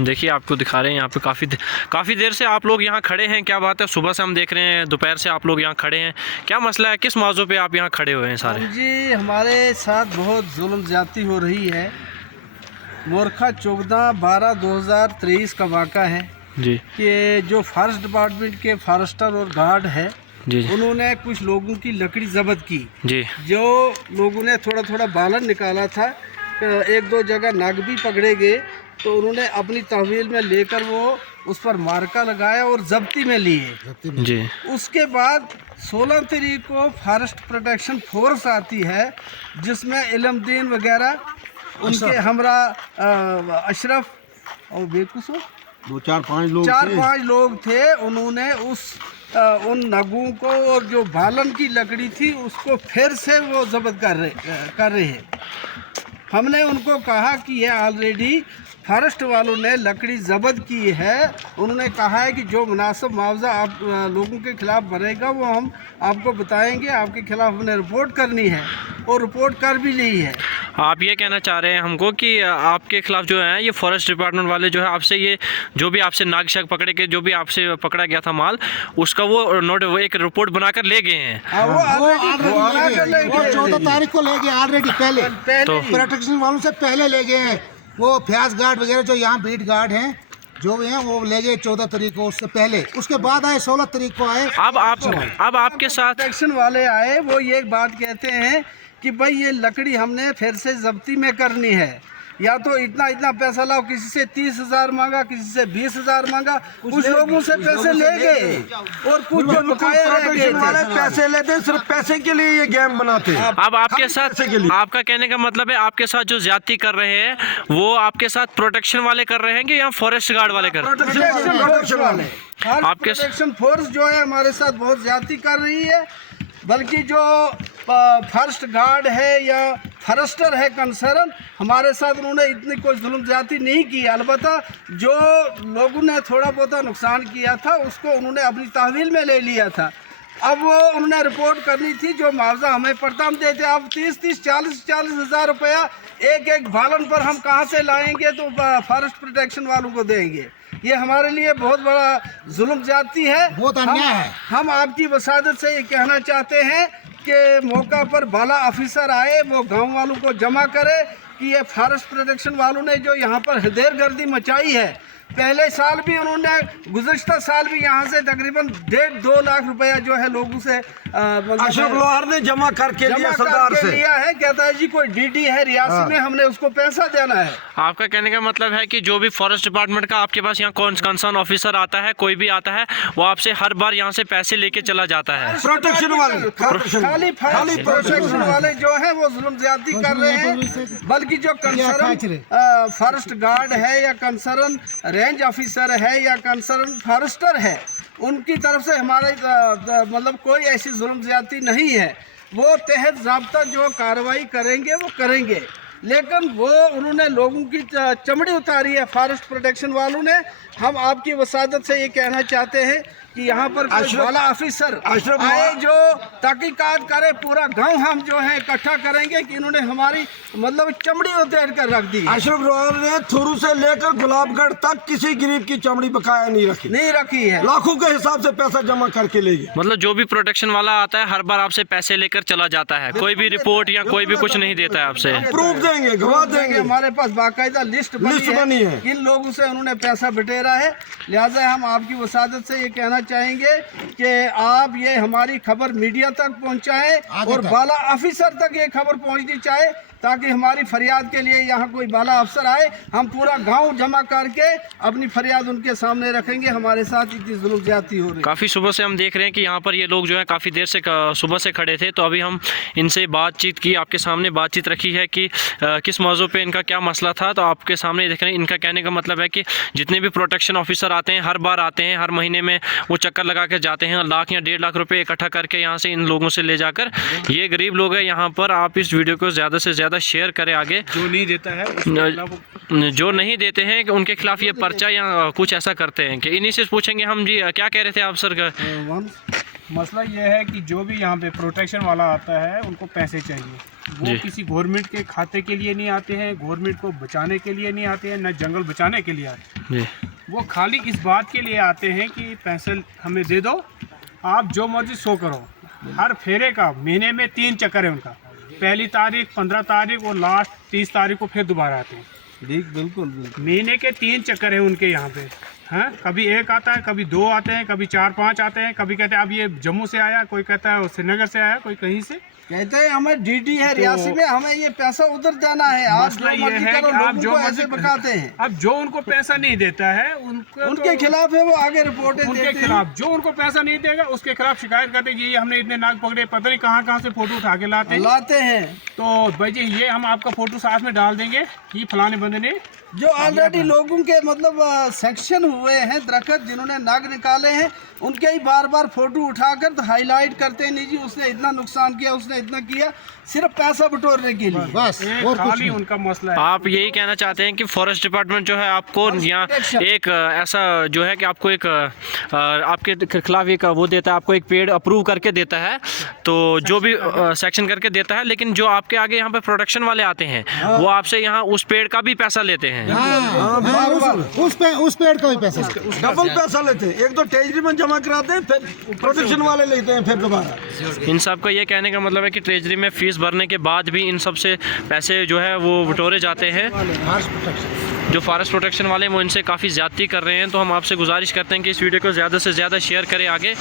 देखिए आपको दिखा रहे हैं यहाँ पे काफ़ी देर से आप लोग यहाँ खड़े हैं। क्या बात है, सुबह से हम देख रहे हैं, दोपहर से आप लोग यहाँ खड़े हैं, क्या मसला है, किस मौजू पे आप यहाँ खड़े हुए हैं सारे? जी, हमारे साथ बहुत जुल्म ज्यादती हो रही है। मोरखा 14/12/2023 का वाक़ा है जी कि जो फॉरेस्ट डिपार्टमेंट के फॉरेस्टर और गार्ड है, जी उन्होंने कुछ लोगों की लकड़ी जब्त की। जी जो लोगों ने थोड़ा थोड़ा बालन निकाला था, एक दो जगह नाग भी पकड़े गए, तो उन्होंने अपनी तहवील में लेकर वो उस पर मार्का लगाया और जब्ती में लिए। जी उसके बाद 16 तारीख को फॉरेस्ट प्रोटेक्शन फोर्स आती है, जिसमें इलमदीन वगैरह उनके हमरा अशरफ और बेकुसो 4-5 लोग थे। उन्होंने उन नगों को और जो बालन की लकड़ी थी उसको फिर से वो जब्त कर रहे हैं। हमने उनको कहा कि ये ऑलरेडी फॉरेस्ट वालों ने लकड़ी जब्त की है। उन्होंने कहा है कि जो मुनासिब मुआवजा आप लोगों के खिलाफ बनेगा वो हम आपको बताएंगे। आपके खिलाफ हमने रिपोर्ट करनी है और रिपोर्ट कर भी ली है। आप ये कहना चाह रहे हैं हमको कि आपके खिलाफ जो है ये फॉरेस्ट डिपार्टमेंट वाले जो है आपसे ये जो भी आपसे नाग शक पकड़े के जो भी आपसे पकड़ा गया था माल, उसका वो एक रिपोर्ट बनाकर ले गए हैं। वो 14 तारीख को ले गए ऑलरेडी, पहले तो प्रोटेक्शन वालों से पहले ले गए हैं। वो फ्याज गार्ड वगैरह जो यहाँ बीट गार्ड हैं जो भी हैं वो ले गए 14 तारीख को, उससे पहले। उसके बाद आए 16 तारीख को आए। अब आपके साथ प्रोटेक्शन वाले आए, वो ये बात कहते हैं कि भाई ये लकड़ी हमने फिर से जब्ती में करनी है, या तो इतना पैसा लाओ। किसी से 30,000 मांगा, किसी से 20,000 मांगा। कुछ लोगों से पैसे ले गए और कुछ जो बकाया रह गए थे। पैसे लेते हैं, सिर्फ पैसे के लिए ये गेम बनाते हैं। अब आपके साथ आपका कहने का मतलब है आपके साथ जो ज्यादती कर रहे हैं वो आपके साथ प्रोटेक्शन वाले कर रहे हैं कि या फॉरेस्ट गार्ड वाले कर रहे हैं? प्रोटेक्शन फोर्स जो है हमारे साथ बहुत ज्यादती कर रही है। बल्कि जो फॉरेस्ट गार्ड है या फॉरेस्टर है कंसर्न, हमारे साथ उन्होंने इतनी कोई जुल्म ज्यादती नहीं की। अलबत्ता जो लोगों ने थोड़ा बहुत नुकसान किया था उसको उन्होंने अपनी तहवील में ले लिया था। अब वो उन्होंने रिपोर्ट करनी थी जो मुआवजा हमें पड़ता हम देते। अब 30-30, 40-40 हज़ार रुपया एक बालन पर हम कहाँ से लाएंगे, तो फॉरेस्ट प्रोटेक्शन वालों को देंगे। ये हमारे लिए बहुत बड़ा जुल्म ज्यादती है, बहुत अन्याय है। हम आपकी वसादत से ये कहना चाहते हैं कि मौका पर बाला ऑफिसर आए, वो गांव वालों को जमा करे कि ये फॉरेस्ट प्रोटेक्शन वालों ने जो यहाँ पर हदेरगर्दी मचाई है। पहले साल भी उन्होंने, गुज़श्ता साल भी यहाँ से तकरीबन 1.5-2 लाख रुपया जो है लोगों से अशरफ लोहार ने जमा करके लिया सरदार से। लिया है। कहता है जी कोई डीडी है रियासत में, हमने उसको पैसा देना है। आपका कहने का मतलब है कि जो भी फॉरेस्ट डिपार्टमेंट का आपके पास यहाँ कंसर्न ऑफिसर आता है, कोई भी आता है, वो आपसे हर बार यहाँ से पैसे लेके चला जाता है। प्रोटेक्शन वाले खाली प्रोटेक्शन वाले जो है वो जुल्म ज्यादती कर रहे हैं। बल्कि जो कंसर्न फॉरेस्ट गार्ड है या कंसर्न रेंज ऑफिसर है या कंसर्न फॉरेस्टर है, उनकी तरफ से हमारे मतलब कोई ऐसी जुल्म ज्यादती नहीं है। वो तहत ज़ाब्ता जो कार्रवाई करेंगे वो करेंगे, लेकिन वो उन्होंने लोगों की चमड़ी उतारी है फॉरेस्ट प्रोटेक्शन वालों ने। हम आपकी वसादत से ये कहना चाहते हैं कि यहाँ पर वाला ऑफिसर आए जो तहकीकात करे। पूरा गांव हम जो है इकट्ठा करेंगे कि इन्होंने हमारी मतलब चमड़ी उतार कर रख दी। अशरफ लोहार ने थुरू से लेकर गुलाबगढ़ तक किसी गरीब की चमड़ी बकाया नहीं रखी है। लाखों के हिसाब से पैसा जमा करके ले गए। मतलब जो भी प्रोटेक्शन वाला आता है हर बार आपसे पैसे लेकर चला जाता है, कोई भी रिपोर्ट या कोई भी कुछ नहीं देता है आपसे। प्रूफ देंगे, गवाह देंगे। हमारे पास बाकायदा लिस्ट बनी है किन लोगों से उन्होंने पैसा बटेरा है। लिहाजा हम आपकी वसादत से ये कहना चाहेंगे कि आप ये हमारी खबर मीडिया तक पहुंचाएं और बाला ऑफिसर तक ये खबर पहुंचनी चाहिए, ताकि हमारी फरियाद के लिए यहाँ कोई बाला अफसर आए, हम पूरा गांव जमा करके अपनी फरियाद उनके सामने रखेंगे। हमारे साथ इतनी जुल्म ज्यादती हो रही है। काफ़ी सुबह से हम देख रहे हैं कि यहाँ पर ये लोग जो है काफ़ी देर से सुबह से खड़े थे, तो अभी हम इनसे बातचीत की, आपके सामने बातचीत रखी है कि किस मौजू पे इनका क्या मसला था। तो आपके सामने देख रहे हैं, इनका कहने का मतलब है कि जितने भी प्रोटेक्शन ऑफिसर आते हैं हर बार आते हैं, हर महीने में वो चक्कर लगा के जाते हैं, लाख या 1.5 लाख रुपये इकट्ठा करके यहाँ से इन लोगों से ले जाकर। ये गरीब लोग हैं यहाँ पर। आप इस वीडियो को ज़्यादा से ज़्यादा शेयर करें आगे। जो नहीं देता है जो नहीं देते हैं कि उनके खिलाफ ये पर्चा या कुछ ऐसा करते हैं कि इन्हीं से पूछेंगे हम। जी क्या कह रहे थे आप सर? मसला ये है कि जो भी यहाँ पे प्रोटेक्शन वाला आता है उनको पैसे चाहिए। वो किसी गवर्नमेंट के खाते के लिए नहीं आते हैं, गवर्नमेंट को बचाने के लिए नहीं आते हैं, न जंगल बचाने के लिए आते हैं। जी वो खाली इस बात के लिए आते हैं कि पैसे हमें दे दो, आप जो मर्जी सो करो। हर फेरे का महीने में 3 चक्कर है उनका, पहली तारीख, 15 तारीख और लास्ट 30 तारीख को फिर दोबारा आते हैं। बिल्कुल। महीने के 3 चक्कर हैं उनके यहाँ पे। हाँ, कभी एक आता है, कभी 2 आते हैं, कभी 4-5 आते हैं, कभी कहते हैं अब ये जम्मू से आया, कोई कहता है श्रीनगर से आया, कोई कहीं से। कहते हैं हमें डीडी है रियासी में, हमें ये पैसा उधर देना है। आप मसला जो ये मर्जी है करो, कि आप लोगों जो को ऐसे मर्जी बकाते हैं। अब जो उनको पैसा नहीं देता है उनके खिलाफ है, वो आगे रिपोर्टें उनके देते हैं। खिलाफ, जो उनको पैसा नहीं देगा उसके खिलाफ शिकायत करते हैं कि ये हमने इतने नाग पकड़े, पता नहीं कहाँ से फोटो उठा के लाते हैं। तो भाई जी ये हम आपका फोटो साथ में डाल देंगे कि फलाने बंदे ने जो ऑलरेडी लोगों के मतलब सेक्शन हुए हैं दरख्त, जिन्होंने नाग निकाले हैं, उनके ही बार बार फोटो उठाकर तो हाईलाइट करते हैं, नहीं जी उसने इतना नुकसान किया, उसने इतना किया, सिर्फ पैसा बटोरने के लिए। बस एक और कुछ खाली नहीं। उनका मसला है। आप यही कहना चाहते हैं कि फॉरेस्ट डिपार्टमेंट जो है आपको यहाँ एक ऐसा जो है कि आपको एक आपके खिलाफ एक वो देता है, आपको एक पेड़ अप्रूव करके देता है, तो जो भी सेक्शन करके देता है, लेकिन जो आपके आगे यहाँ पे प्रोडक्शन वाले आते हैं वो आपसे यहाँ उस पेड़ का भी पैसा लेते हैं। उस पेड़ का भी पैसा डबल पैसा लेते हैं। एक तो ट्रेजरी में जमा कराते हैं, फिर प्रोटेक्शन वाले लेते हैं, फिर दोबारा। इन सब का ये कहने का मतलब है कि ट्रेजरी में फीस भरने के बाद भी इन सब से पैसे जो है वो बटोरे जाते हैं। जो फॉरेस्ट प्रोटेक्शन वाले हैं वो इनसे काफ़ी ज़्यादती कर रहे हैं। तो हम आपसे गुजारिश करते हैं कि इस वीडियो को ज़्यादा से ज़्यादा शेयर करें आगे।